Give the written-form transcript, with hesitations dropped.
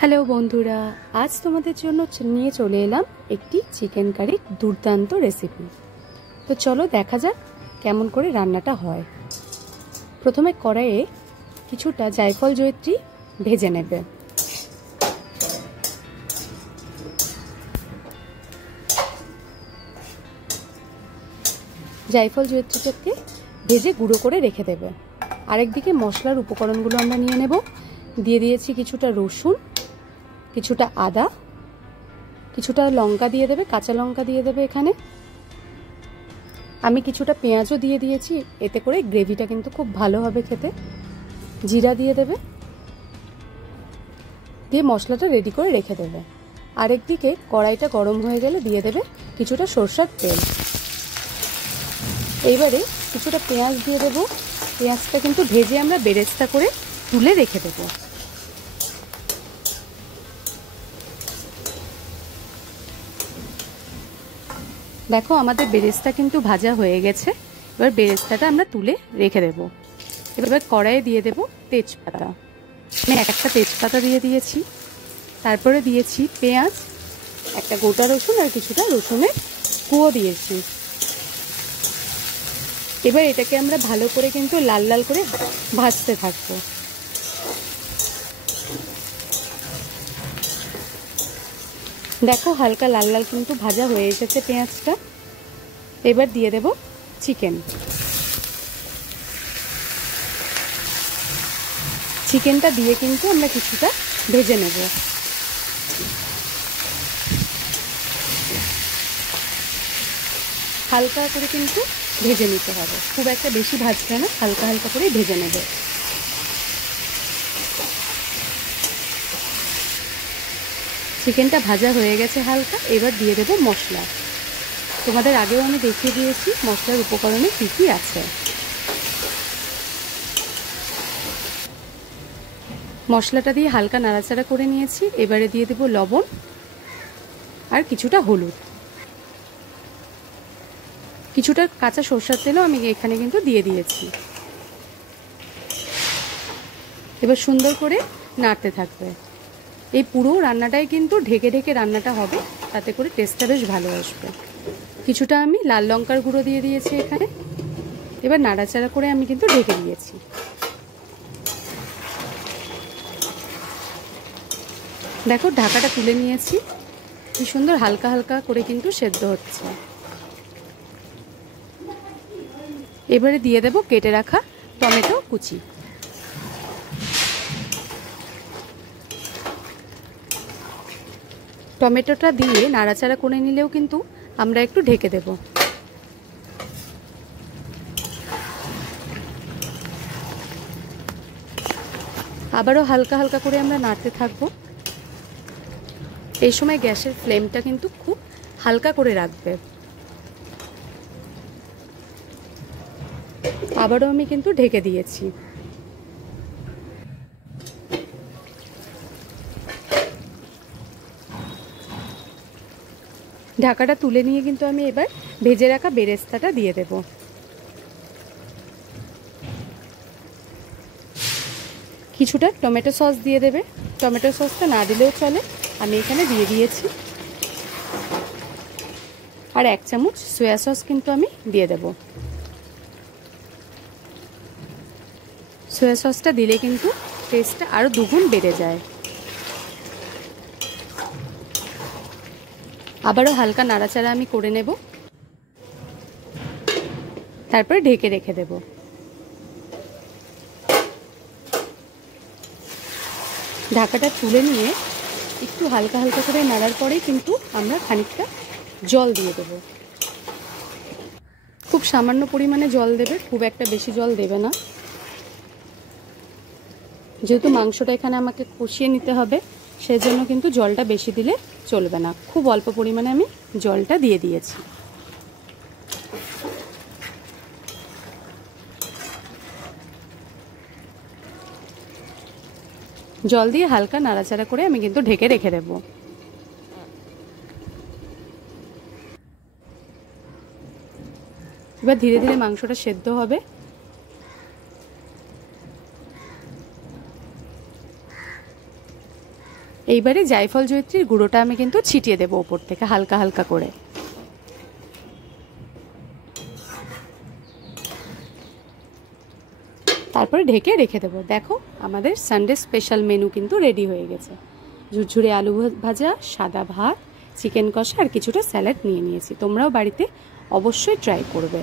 Hello বন্ধুরা, আজ তোমাদের জন্য নিয়ে চলে এলাম একটি চিকেন কারির দুর্দান্ত রেসিপি। তো চলো দেখা যাক কেমন করে রান্নাটা হয়। প্রথমে কড়াইয়ে কিছুটা জায়ফল জয়িত্রী ভেজে নেবে। জায়ফল জয়িত্রীটাকে ভেজে গুঁড়ো করে রেখে দেবে। আরেকদিকে মশলার উপকরণগুলো আমরা নিয়ে নেব। দিয়ে দিয়েছি কিছুটা রসুন, কিছুটা আদা, কিছুটা লঙ্কা দিয়ে দেবে, কাঁচা লঙ্কা দিয়ে দেবে। এখানে আমি কিছুটা পেঁয়াজও দিয়ে দিয়েছি, এতে করে গ্রেভিটা কিন্তু খুব ভালো হবে খেতে। জিরা দিয়ে দেবে, দিয়ে মশলাটা রেডি করে রেখে দেবে। আরেকদিকে কড়াইটা গরম হয়ে গেলে দিয়ে দেবে কিছুটা সরষের তেল। এইবারে কিছুটা পেঁয়াজ দিয়ে দেবো। পেঁয়াজটা কিন্তু ভেজে আমরা বেরেস্তা করে তুলে রেখে দেবো। দেখো আমাদের বেরেস্তা কিন্তু ভাজা হয়ে গেছে। এবার বেরেস্তাটা আমরা তুলে রেখে দেব। এবার কড়াইয়ে দিয়ে দেব তেজপাতা। আমি একটা তেজপাতা দিয়ে দিয়েছি। তারপরে দিয়েছি পেঁয়াজ, একটা গোটা রসুন আর কিছুটা রসুনের কুয়ো দিয়েছি। এবার এটাকে আমরা ভালো করে কিন্তু লাল লাল করে ভাজতে থাকবো। দেখো হালকা লাল লাল কিন্তু ভাজা হয়ে এসেছে পেঁয়াজটা। এবার দিয়ে দেব চিকেন। চিকেনটা দিয়ে কিন্তু আমরা কিছুটা ভেজে নেব। হালকা করে কিন্তু ভেজে নিতে হবে, খুব একটা বেশি ভাজবে না, হালকা হালকা করে ভেজে নেব। চিকেনটা ভাজা হয়ে গেছে হালকা। এবার দিয়ে দেব মশলা। তোমাদের আগেও আমি দেখিয়ে দিয়েছি মশলার উপকরণে কী কী আছে। মশলাটা দিয়ে হালকা নাড়াচাড়া করে নিয়েছি। এবারে দিয়ে দেব লবণ আর কিছুটা হলুদ, কিছুটা কাঁচা সরষের তেলও আমি এখানে কিন্তু দিয়ে দিয়েছি। এবার সুন্দর করে নাড়তে থাকবে। এই পুরো রান্নাটাই কিন্তু ঢেকে ঢেকে রান্নাটা হবে, তাতে করে টেস্টটা বেশ ভালো আসবে। কিছুটা আমি লাল লঙ্কার গুঁড়ো দিয়ে দিয়েছি এখানে। এবার নাড়াচাড়া করে আমি কিন্তু ঢেকে দিয়েছি। দেখো ঢাকাটা তুলে নিয়েছি, কি সুন্দর হালকা হালকা করে কিন্তু সেদ্ধ হচ্ছে। এবারে দিয়ে দেব কেটে রাখা টমেটো কুচি। টমেটোটা দিয়ে নাড়াচাড়া করে নিলেও কিন্তু আমরা একটু ঢেকে দেব। আবারও হালকা হালকা করে আমরা নাড়তে থাকবো। এই সময় গ্যাসের ফ্লেমটা কিন্তু খুব হালকা করে রাখবে। আবারও আমি কিন্তু ঢেকে দিয়েছি। ঢাকাটা তুলে নিয়ে কিন্তু আমি এবার ভেজে রাখা বেরেস্তাটা দিয়ে দেব। কিছুটা টমেটো সস দিয়ে দেবে। টমেটো সসটা না দিলেও চলে, আমি এখানে দিয়ে দিয়েছি। আর 1 চামচ সয়া সস কিন্তু আমি দিয়ে দেব। সয়া সসটা দিলে কিন্তু টেস্টটা আরও দুগুণ বেড়ে যায়। আবারও হালকা নাড়াচাড়া আমি করে নেব, তারপরে ঢেকে রেখে দেব। ঢাকাটা তুলে নিয়ে একটু হালকা হালকা করে নাড়ার পরেই কিন্তু আমরা খানিকটা জল দিয়ে দেব। খুব সামান্য পরিমাণে জল দেবে, খুব একটা বেশি জল দেবে না। যেহেতু মাংসটা এখানে আমাকে কষিয়ে নিতে হবে, সেজন্য কিন্তু জলটা বেশি দিলে চলবে না। খুব অল্প পরিমাণে আমি জলটা দিয়ে দিয়েছি। জল দিয়ে হালকা নাড়াচাড়া করে আমি কিন্তু ঢেকে রেখে দেব। এবার ধীরে ধীরে মাংসটা সেদ্ধ হবে। এইবারে জায়ফল জয়িত্রীর গুঁড়োটা আমি কিন্তু ছিটিয়ে দেবো ওপর থেকে হালকা হালকা করে। তারপরে ঢেকে রেখে দেবো। দেখো আমাদের সানডে স্পেশাল মেনু কিন্তু রেডি হয়ে গেছে। ঝুরঝুরে আলু ভাজা, সাদা ভাত, চিকেন কষা আর কিছুটা স্যালাড নিয়ে নিয়েছি। তোমরাও বাড়িতে অবশ্যই ট্রাই করবে।